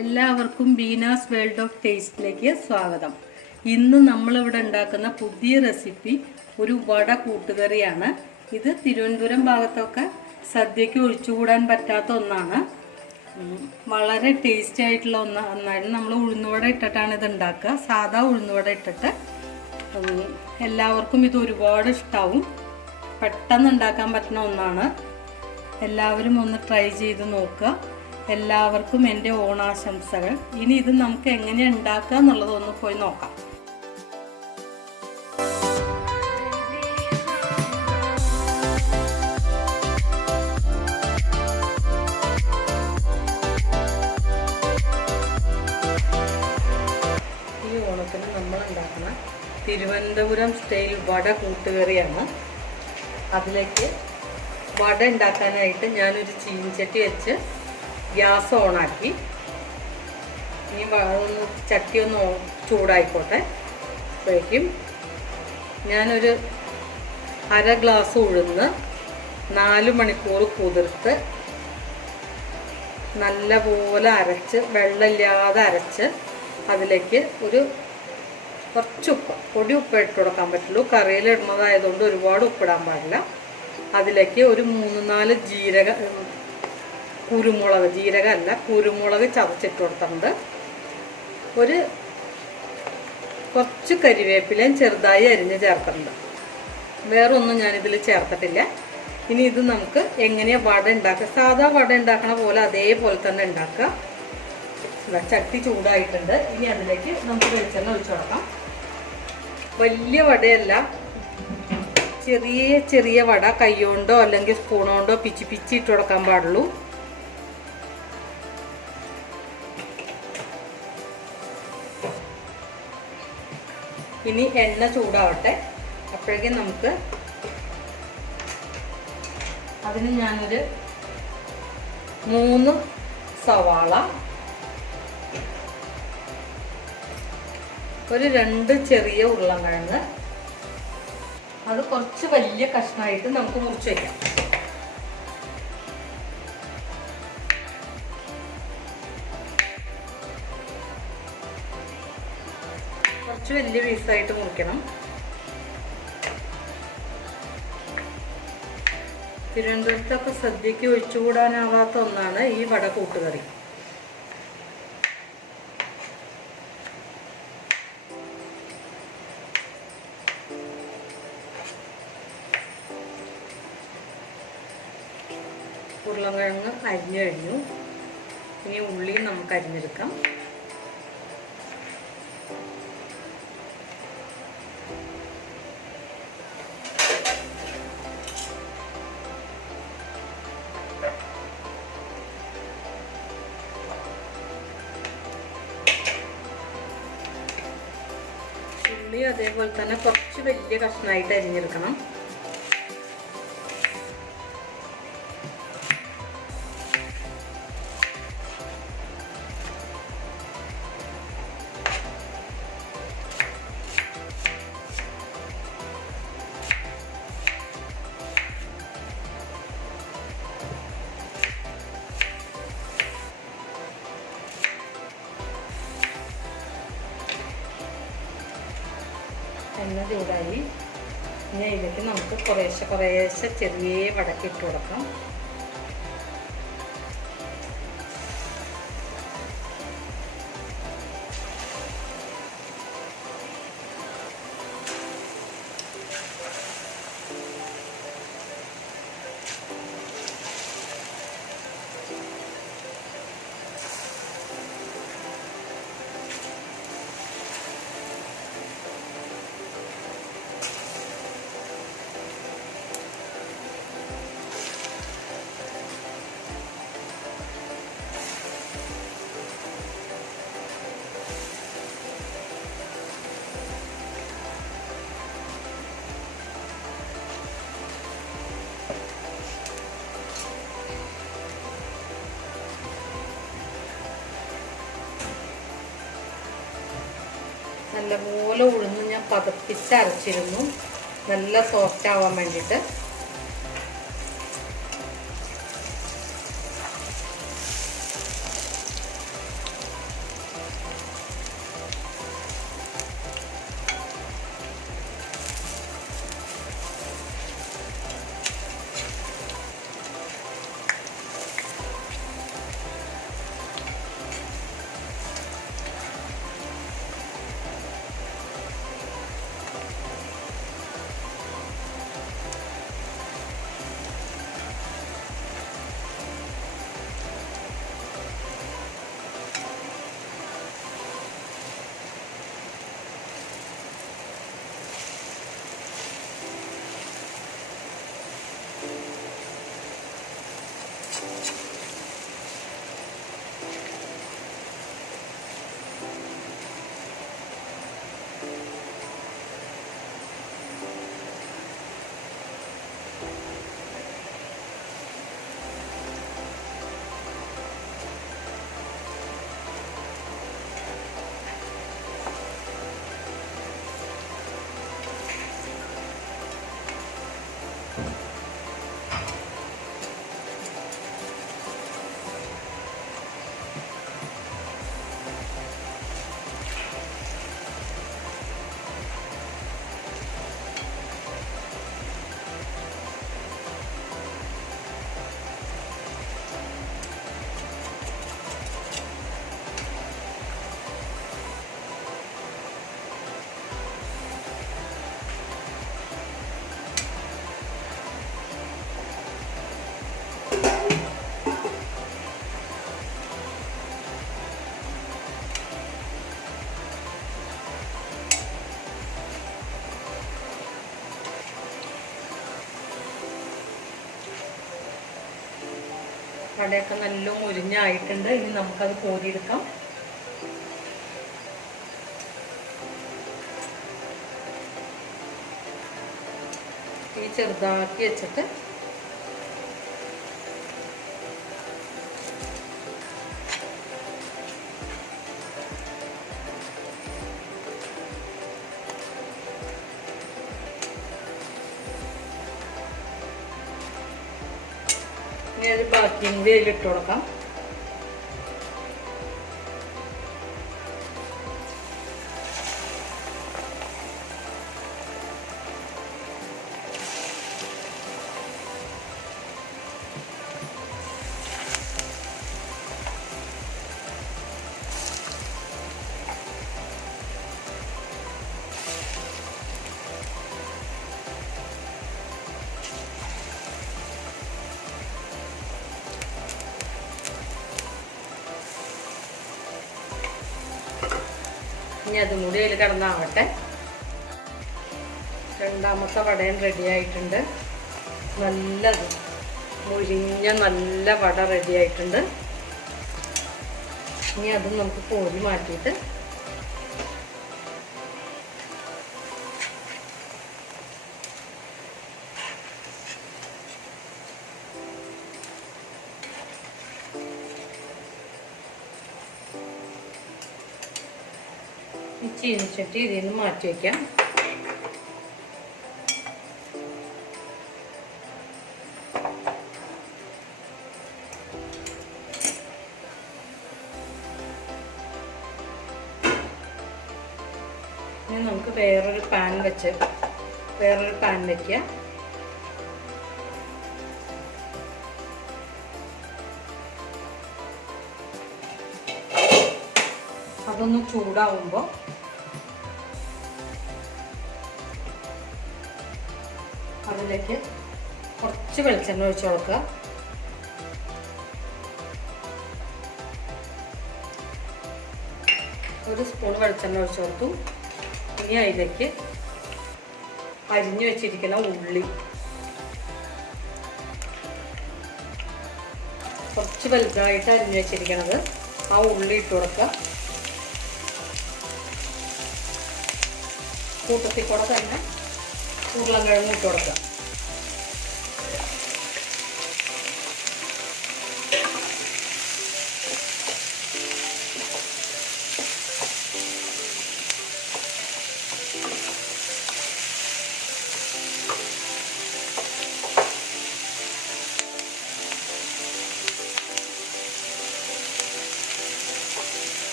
എല്ലാവർക്കും Beena's world of ടേസ്റ്റിലേക്ക് സ്വാഗതം. ഇന്ന് നമ്മളിവിടെ ഉണ്ടാക്കുന്ന പുതിയ റെസിപ്പി ഒരു വട കൂട്ടുകറിയാണ്. ഇത് തിരുവനന്തപുരം ഭാഗത്തൊക്കെ സദ്യയ്ക്ക് ഒഴിച്ചുകൂടാൻ പറ്റാത്ത ഒന്നാണ്. വളരെ ടേസ്റ്റി ആയിട്ടുള്ള ഒന്നാണ്. നമ്മൾ ഉഴുന്നുവട ഇട്ടിട്ടാണ് ഇത് ഉണ്ടാക്കുക. സാധാ ഉഴുന്നുവട ഇട്ടിട്ട് എല്ലാവർക്കും ഇത് ഒരുപാട് ഇഷ്ടമാവും. പെട്ടെന്ന് ഉണ്ടാക്കാൻ പറ്റുന്ന ഒന്നാണ്. എല്ലാവരും ഒന്ന് ട്രൈ ചെയ്ത് നോക്കുക. എല്ലാവർക്കും എൻ്റെ ഓണാശംസകൾ. ഇനി ഇത് നമുക്ക് എങ്ങനെ ഉണ്ടാക്കുക എന്നുള്ളതൊന്ന് പോയി നോക്കാം. ഈ ഓണത്തിന് നമ്മൾ ഉണ്ടാക്കുന്ന തിരുവനന്തപുരം സ്റ്റൈൽ വട കൂട്ടുകറിയാണ്. അതിലേക്ക് വട ഉണ്ടാക്കാനായിട്ട് ഞാനൊരു ചീനിച്ചട്ടി വെച്ച് ഗ്യാസ് ഓണാക്കി. ഇനി ചട്ടി ഒന്ന് ചൂടായിക്കോട്ടെ. അപ്പോഴേക്കും ഞാനൊരു അര ഗ്ലാസ് ഉഴുന്ന് 4 മണിക്കൂർ കുതിർത്ത് നല്ലപോലെ അരച്ച്, വെള്ളമില്ലാതെ അരച്ച്, അതിലേക്ക് കുറച്ച് ഉപ്പ്, പൊടി ഉപ്പ് ഇട്ട് കൊടുക്കാൻ പറ്റുള്ളൂ. കറിയിലിടുന്നതായതുകൊണ്ട് ഒരുപാട് ഉപ്പിടാൻ പാടില്ല. അതിലേക്ക് ഒരു 3-4 കുരുമുളക്, ജീരകമല്ല കുരുമുളക് ചതച്ചിട്ട് കൊടുത്തിട്ടുണ്ട്. കുറച്ച് കരിവേപ്പിലയും ചെറുതായി അരിഞ്ഞ് ചേർത്തിട്ടുണ്ട്. വേറൊന്നും ഞാനിതിൽ ചേർത്തിട്ടില്ല. ഇനി ഇത് നമുക്ക് എങ്ങനെയാണ് വട ഉണ്ടാക്കുക, സാധാ വട ഉണ്ടാക്കണ പോലെ അതേപോലെ തന്നെ ഉണ്ടാക്കുക. ചട്ടി ചൂടായിട്ടുണ്ട്. ഇനി അതിലേക്ക് നമുക്ക് വെളിച്ചെണ്ണ ഒഴിച്ചു കൊടുക്കാം. വലിയ വടയല്ല, ചെറിയ ചെറിയ വട. കൈകൊണ്ടോ അല്ലെങ്കിൽ സ്പൂണോണ്ടോ പിച്ചി ഇട്ട് കൊടുക്കാൻ പാടുള്ളൂ. ഇനി എണ്ണ ചൂടാവട്ടെ. അപ്പോഴേക്കും നമുക്ക് അതിന് ഞാനൊരു 3 സവാള, ഒരു 2 ചെറിയ ഉരുളൻകിഴങ്ങ്, അത് കുറച്ച് വലിയ കഷ്ണമായിട്ട് നമുക്ക് മുറിച്ച് വയ്ക്കാം. കുറച്ച് വലിയ പീസായിട്ട് മുറിക്കണം. തിരുവനന്തപുരത്തൊക്കെ സദ്യയ്ക്ക് ഒഴിച്ചുകൂടാനാവാത്ത ഒന്നാണ് ഈ വട കൂട്ടുകറി. ഉരുളൻകിഴങ്ങ് അരിഞ്ഞു കഴിഞ്ഞു. ഇനി ഉള്ളിയും നമുക്ക് അരിഞ്ഞെടുക്കാം. ഉള്ളി അതേപോലെ തന്നെ കുറച്ച് വലിയ കഷ്ണമായിട്ട് അരിഞ്ഞെടുക്കണം. എണ്ണ ചൂടായി. ഇനി ഇതിലേക്ക് നമുക്ക് കുറേശ്ശെ ചെറിയ വടക്ക് ഇട്ട് കൊടുക്കാം. നല്ലപോലെ ഉഴുന്ന് ഞാൻ പതപ്പിച്ച് അരച്ചിരുന്നു, നല്ല സോഫ്റ്റ് ആവാൻ വേണ്ടിയിട്ട്. വടയൊക്കെ നല്ല മുരിഞ്ഞായിട്ടുണ്ട്. ഇനി നമുക്കത് കോരിയെടുക്കാം. ഈ ചെറുതാക്കി വെച്ചിട്ട് ഇനി അത് ബാക്കിയും കൂടി അതിലിട്ട് കൊടുക്കാം. ഇനി അതും കൂടി അതിൽ കിടന്നാവട്ടെ. രണ്ടാമത്തെ വടയും റെഡി ആയിട്ടുണ്ട്. നല്ലത് മുരിഞ്ഞ നല്ല വട റെഡി ആയിട്ടുണ്ട്. ഇനി അതും നമുക്ക് കോരി മാറ്റിയിട്ട് ഈ ചീനിച്ചട്ടി ഇതിൽ നിന്ന് മാറ്റി വയ്ക്കാം. ഇനി നമുക്ക് വേറൊരു പാൻ വയ്ക്കുക. അതൊന്ന് ചൂടാവുമ്പോൾ അതിലേക്ക് കുറച്ച് വെളിച്ചെണ്ണ ഒഴിച്ച് കൊടുക്കുക. ഒരു സ്പൂൺ വെളിച്ചെണ്ണ ഒഴിച്ച് കൊടുത്തു. ഇനി അതിലേക്ക് അരിഞ്ഞു വെച്ചിരിക്കുന്ന ഉള്ളി കുറച്ച് വലുതായിട്ട് അരിഞ്ഞു വെച്ചിരിക്കണത് ആ ഉള്ളി ഇട്ട് കൊടുക്കുക. കൂട്ടത്തിൽ കൂടെ തന്നെ ഉരുളൻകിഴങ്ങ് ഇട്ട് കൊടുക്കുക.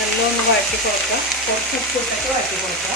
നല്ലൊന്ന് വഴറ്റി കൊടുക്കുക. കുറച്ച് ഉപ്പിട്ടിട്ട് വഴറ്റി കൊടുക്കുക.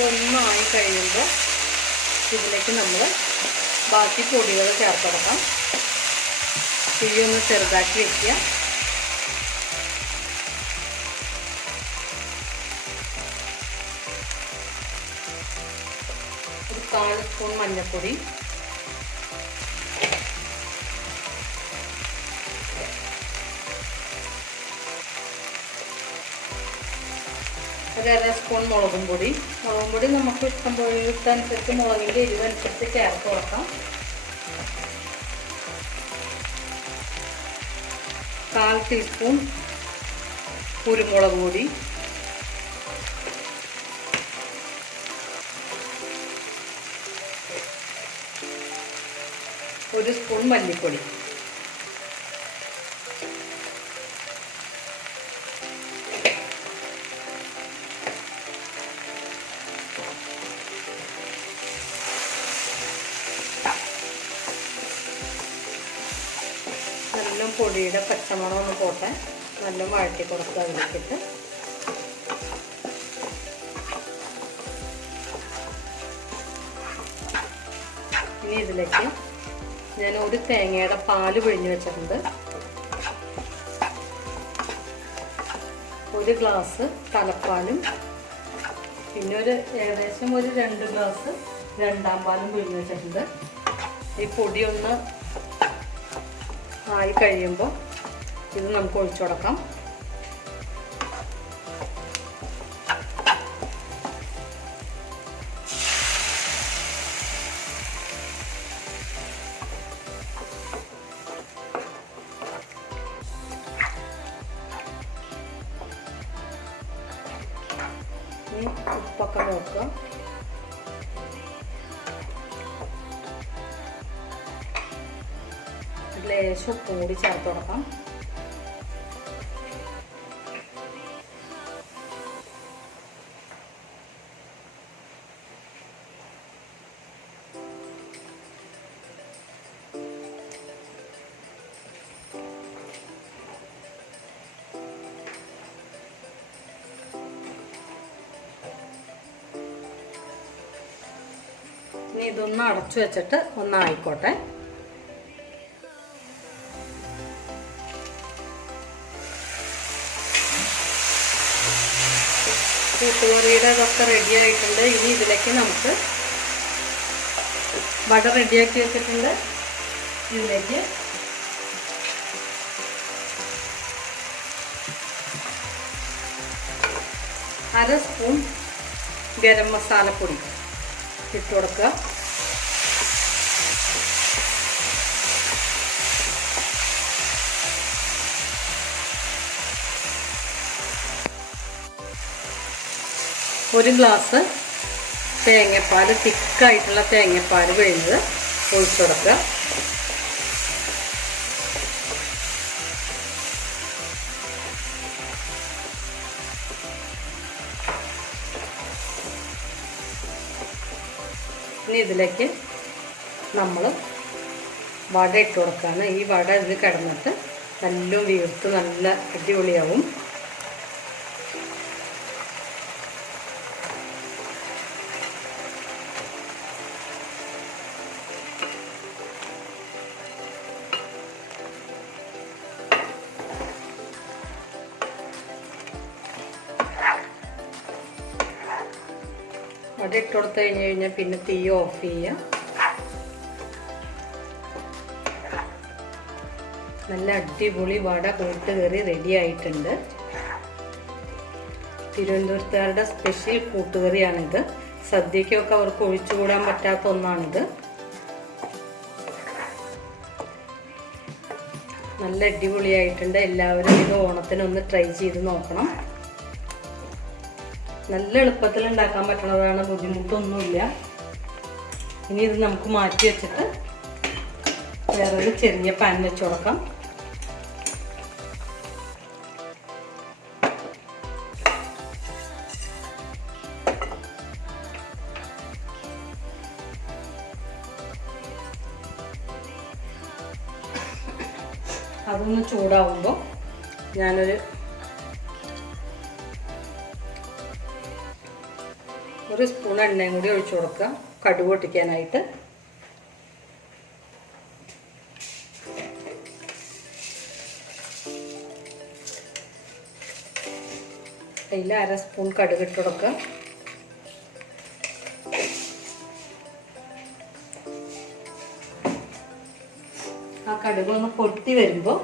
ഇതൊന്നായി കഴിയുമ്പോൾ ഇതിലേക്ക് നമ്മൾ ബാക്കി പൊടികൾ ചേർത്ത് കൊടുക്കാം. തീയൊന്ന് ചെറുതാക്കി വയ്ക്കുക. 1/4 സ്പൂൺ മഞ്ഞൾപ്പൊടി, 1/2 സ്പൂൺ മുളകും പൊടി. മുളകും പൊടി നമുക്ക് ഇഷ്ടമനുസരിച്ച് മുളകിൻ്റെ എരിവനുസരിച്ച് ചേർത്ത് കൊടുക്കാം. 1/4 ടീസ്പൂൺ കുരുമുളക് പൊടി, 1 സ്പൂൺ മല്ലിപ്പൊടി. നല്ല പൊടിയുടെ പച്ചമണം ഒന്ന് പോട്ടെ, നല്ല വഴറ്റി കൊടുക്കുക അതിലേക്കിട്ട്. ഇനി ഇതിലേക്ക് ഞാൻ 1 തേങ്ങയുടെ പാല് പിഴിഞ്ഞ് വെച്ചിട്ടുണ്ട്, 1 ഗ്ലാസ് തലപ്പാലും, പിന്നെ ഏകദേശം 2 ഗ്ലാസ് രണ്ടാം പാലും പിഴിഞ്ഞ് വെച്ചിട്ടുണ്ട്. ഈ പൊടി ഒന്ന് ആയി കഴിയുമ്പോൾ ഇത് നമുക്ക് ഒഴിച്ചു കൊടുക്കാം. ഉപ്പൊക്കെ നോക്കുക. ലേശം ഉപ്പും കൂടി ചേർത്ത് കൊടുക്കാം. ഇനി ഇതൊന്ന് അടച്ചു വെച്ചിട്ട് ഒന്നായിക്കോട്ടെ. കൂട്ടുകറിയുടെ ഇതൊക്കെ റെഡി ആയിട്ടുണ്ട്. ഇനി ഇതിലേക്ക് നമുക്ക് വട റെഡിയാക്കി വെച്ചിട്ടുണ്ട്. ഇതിലേക്ക് അര സ്പൂൺ ഗരം മസാലപ്പൊടി ഇട്ട് കൊടുക്കുക. ഒരു ഗ്ലാസ് തേങ്ങാപ്പാൽ, തിക്കായിട്ടുള്ള തേങ്ങാപ്പാൽ പിഴിഞ്ഞത് ഒഴിച്ചു കൊടുക്കുക. ഇനി ഇതിലേക്ക് നമ്മൾ വട ഇട്ട് കൊടുക്കുകയാണ്. ഈ വട ഇതിൽ കിടന്നിട്ട് നല്ല വീർത്ത് നല്ല അടിപൊളിയാവും. വട ഇട്ട് കൊടുത്ത് കഴിഞ്ഞാൽ പിന്നെ തീ ഓഫ് ചെയ്യുക. നല്ല അടിപൊളി വട കൂട്ടുകറി റെഡി ആയിട്ടുണ്ട്. തിരുവനന്തപുരത്തുകാരുടെ സ്പെഷ്യൽ കൂട്ടുകറിയാണിത്. സദ്യക്കൊക്കെ അവർക്ക് ഒഴിച്ചുകൂടാൻ പറ്റാത്ത ഒന്നാണിത്. നല്ല അടിപൊളിയായിട്ടുണ്ട്. എല്ലാവരും ഇത് ഓണത്തിനൊന്ന് ട്രൈ ചെയ്ത് നോക്കണം. നല്ല എളുപ്പത്തിൽ ഉണ്ടാക്കാൻ പറ്റുന്നതാണ്, ബുദ്ധിമുട്ടൊന്നുമില്ല. ഇനി ഇത് നമുക്ക് മാറ്റി വെച്ചിട്ട് വേറൊരു ചെറിയ പാൻ വെച്ച് കൊടുക്കാം. അതൊന്ന് ചൂടാവുമ്പോൾ ഞാനൊരു സ്പൂൺ എണ്ണയും കൂടി ഒഴിച്ചു കൊടുക്കുക, കടുക് പൊട്ടിക്കാനായിട്ട്. അതിൽ അര സ്പൂൺ കടുക് ഇട്ട് കൊടുക്കുക. കടുക് ഒന്ന് പൊട്ടി വരുമ്പോൾ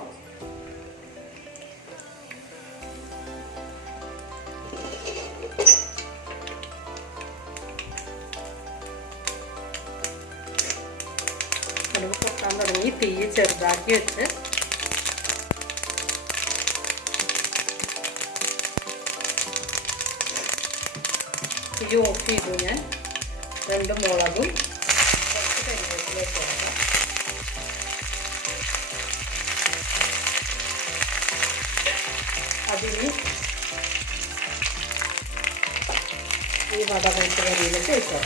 കടുക് പൊട്ടാൻ തുടങ്ങി. തീ ചെറുതാക്കി വെച്ച് തീ ഓഫ് ചെയ്തു. ഞാൻ 2 മുളകും കുറച്ച് കരിവേപ്പില ചേർക്കാം. അതിന് ഈ വട കൂട്ട് കറിയിലേക്ക് വെച്ചോ.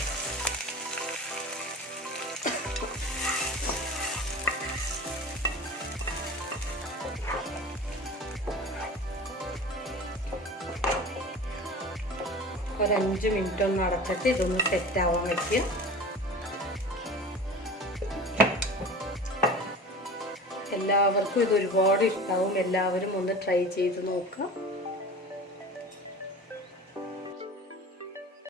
ഒരു 5 മിനിറ്റ് ഒന്ന് അടച്ചിട്ട് ഇതൊന്ന് സെറ്റാവാൻ വയ്ക്കുക. എല്ലാവർക്കും ഇത് ഒരുപാട് ഇഷ്ടമാവും. എല്ലാവരും ഒന്ന് ട്രൈ ചെയ്ത് നോക്കുക.